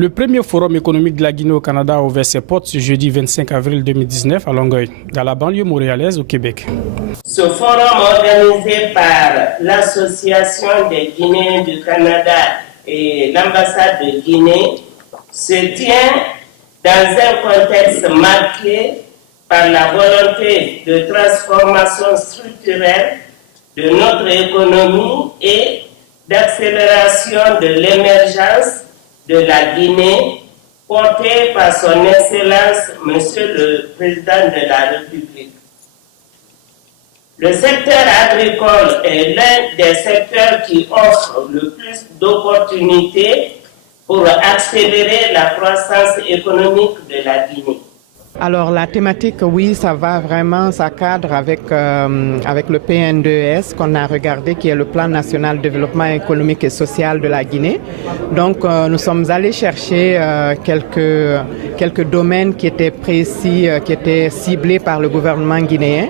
Le premier forum économique de la Guinée au Canada a ouvert ses portes ce jeudi 25 avril 2019 à Longueuil, dans la banlieue montréalaise au Québec. Ce forum organisé par l'Association des Guinéens du Canada et l'ambassade de Guinée se tient dans un contexte marqué par la volonté de transformation structurelle de notre économie et d'accélération de l'émergence de la Guinée, portée par son Excellence, Monsieur le Président de la République. Le secteur agricole est l'un des secteurs qui offre le plus d'opportunités pour accélérer la croissance économique de la Guinée. Alors la thématique, oui, ça cadre avec le PN2S qu'on a regardé, qui est le Plan national de développement économique et social de la Guinée. Donc nous sommes allés chercher quelques domaines qui étaient précis, qui étaient ciblés par le gouvernement guinéen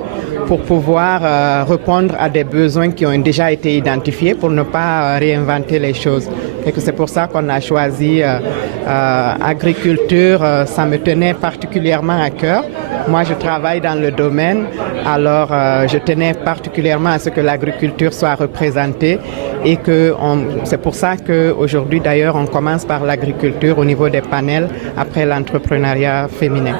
pour pouvoir répondre à des besoins qui ont déjà été identifiés pour ne pas réinventer les choses. Et que c'est pour ça qu'on a choisi agriculture, ça me tenait particulièrement à cœur. Moi, je travaille dans le domaine, alors je tenais particulièrement à ce que l'agriculture soit représentée et c'est pour ça qu'aujourd'hui, d'ailleurs, on commence par l'agriculture au niveau des panels après l'entrepreneuriat féminin.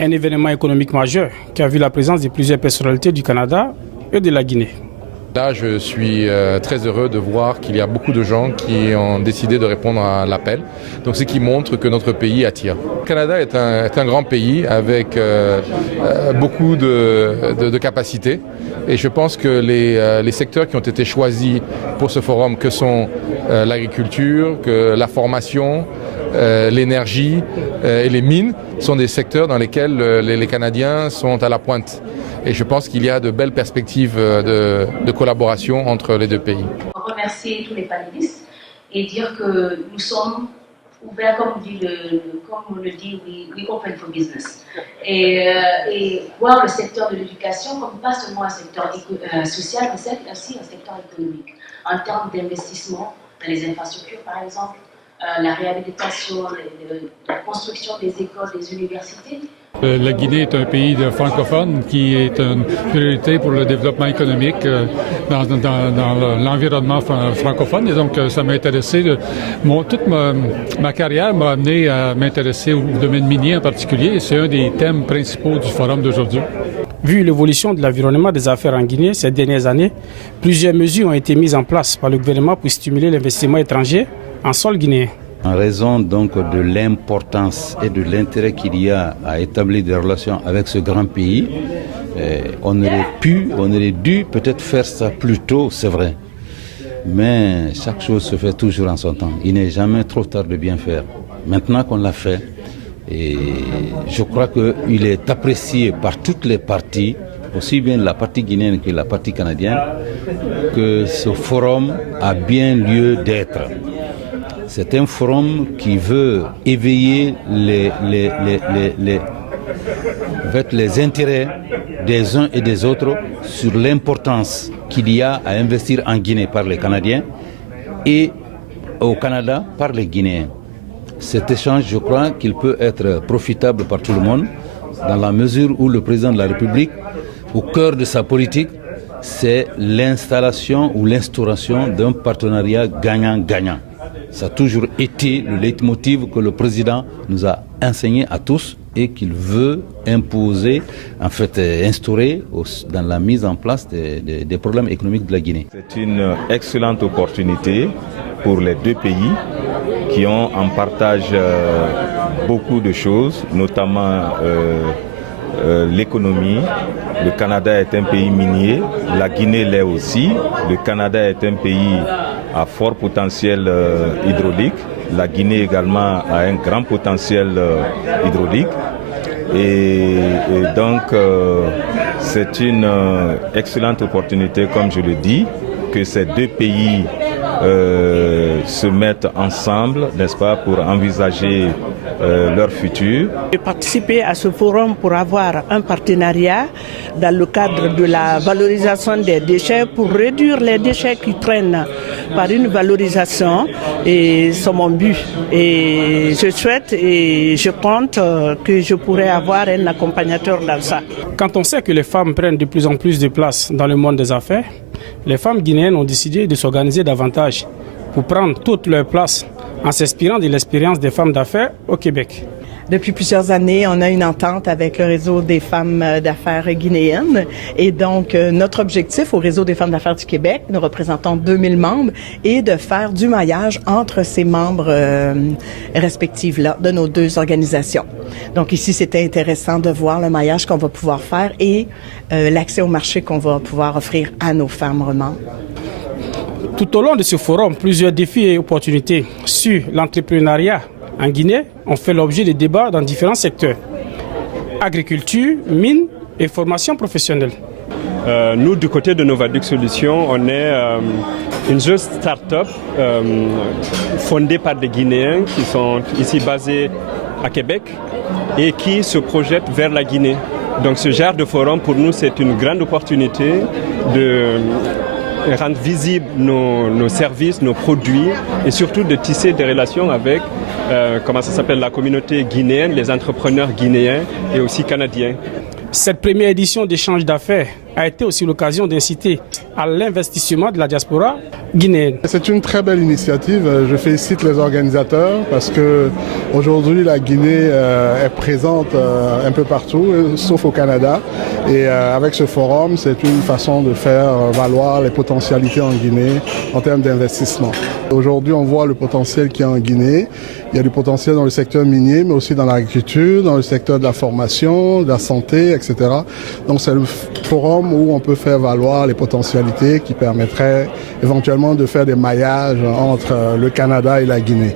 Un événement économique majeur qui a vu la présence de plusieurs personnalités du Canada et de la Guinée. Là, je suis très heureux de voir qu'il y a beaucoup de gens qui ont décidé de répondre à l'appel. Donc, ce qui montre que notre pays attire. Le Canada est un grand pays avec beaucoup de capacités. Et je pense que les secteurs qui ont été choisis pour ce forum, que sont l'agriculture, que la formation, l'énergie et les mines, sont des secteurs dans lesquels les Canadiens sont à la pointe. Et je pense qu'il y a de belles perspectives de collaboration entre les deux pays. Remercier tous les panélistes et dire que nous sommes ouverts, comme on le dit, we open for business. Et voir le secteur de l'éducation comme pas seulement un secteur social, mais aussi un secteur économique. En termes d'investissement dans les infrastructures, par exemple, la réhabilitation, la construction des écoles, des universités. La Guinée est un pays de francophones qui est une priorité pour le développement économique dans l'environnement francophone. Et donc, ça m'a intéressé. Toute ma carrière m'a amené à m'intéresser au domaine minier en particulier. Et c'est un des thèmes principaux du forum d'aujourd'hui. Vu l'évolution de l'environnement des affaires en Guinée ces dernières années, plusieurs mesures ont été mises en place par le gouvernement pour stimuler l'investissement étranger en sol guinéen. En raison donc de l'importance et de l'intérêt qu'il y a à établir des relations avec ce grand pays, on aurait dû peut-être faire ça plus tôt, c'est vrai. Mais chaque chose se fait toujours en son temps. Il n'est jamais trop tard de bien faire. Maintenant qu'on l'a fait, et je crois qu'il est apprécié par toutes les parties, aussi bien la partie guinéenne que la partie canadienne, que ce forum a bien lieu d'être. C'est un forum qui veut éveiller les intérêts des uns et des autres sur l'importance qu'il y a à investir en Guinée par les Canadiens et au Canada par les Guinéens. Cet échange, je crois qu'il peut être profitable par tout le monde dans la mesure où le président de la République, au cœur de sa politique, c'est l'installation ou l'instauration d'un partenariat gagnant-gagnant. Ça a toujours été le leitmotiv que le président nous a enseigné à tous et qu'il veut imposer, instaurer dans la mise en place des problèmes économiques de la Guinée. C'est une excellente opportunité pour les deux pays qui ont en partage beaucoup de choses, notamment l'économie. Le Canada est un pays minier, la Guinée l'est aussi. Le Canada est un pays à fort potentiel hydraulique. La Guinée également a un grand potentiel hydraulique. Et donc, c'est une excellente opportunité, comme je le dis, que ces deux pays se mettent ensemble, n'est-ce pas, pour envisager leur futur. J'ai participé à ce forum pour avoir un partenariat dans le cadre de la valorisation des déchets pour réduire les déchets qui traînent par une valorisation, et c'est mon but. Et je souhaite et je compte que je pourrai avoir un accompagnateur dans ça. Quand on sait que les femmes prennent de plus en plus de place dans le monde des affaires, les femmes guinéennes ont décidé de s'organiser davantage pour prendre toute leur place en s'inspirant de l'expérience des femmes d'affaires au Québec. Depuis plusieurs années, on a une entente avec le réseau des femmes d'affaires guinéennes. Et donc, notre objectif au réseau des femmes d'affaires du Québec, nous représentons 2000 membres, est de faire du maillage entre ces membres respectifs-là de nos deux organisations. Donc ici, c'était intéressant de voir le maillage qu'on va pouvoir faire et l'accès au marché qu'on va pouvoir offrir à nos femmes membres. Tout au long de ce forum, plusieurs défis et opportunités sur l'entrepreneuriat en Guinée ont fait l'objet de débats dans différents secteurs. Agriculture, mines et formation professionnelle. Nous, du côté de Novaduc Solutions, on est une jeune start-up fondée par des Guinéens qui sont ici basés à Québec et qui se projettent vers la Guinée. Donc ce genre de forum, pour nous, c'est une grande opportunité de rendre visibles nos services, nos produits et surtout de tisser des relations avec la communauté guinéenne, les entrepreneurs guinéens et aussi canadiens. Cette première édition d'échange d'affaires a été aussi l'occasion d'inciter à l'investissement de la diaspora guinéenne. C'est une très belle initiative. Je félicite les organisateurs parce que aujourd'hui la Guinée est présente un peu partout, sauf au Canada. Et avec ce forum, c'est une façon de faire valoir les potentialités en Guinée en termes d'investissement. Aujourd'hui, on voit le potentiel qu'il y a en Guinée. Il y a du potentiel dans le secteur minier, mais aussi dans l'agriculture, dans le secteur de la formation, de la santé, etc. Donc c'est le forum où on peut faire valoir les potentialités qui permettraient éventuellement de faire des maillages entre le Canada et la Guinée.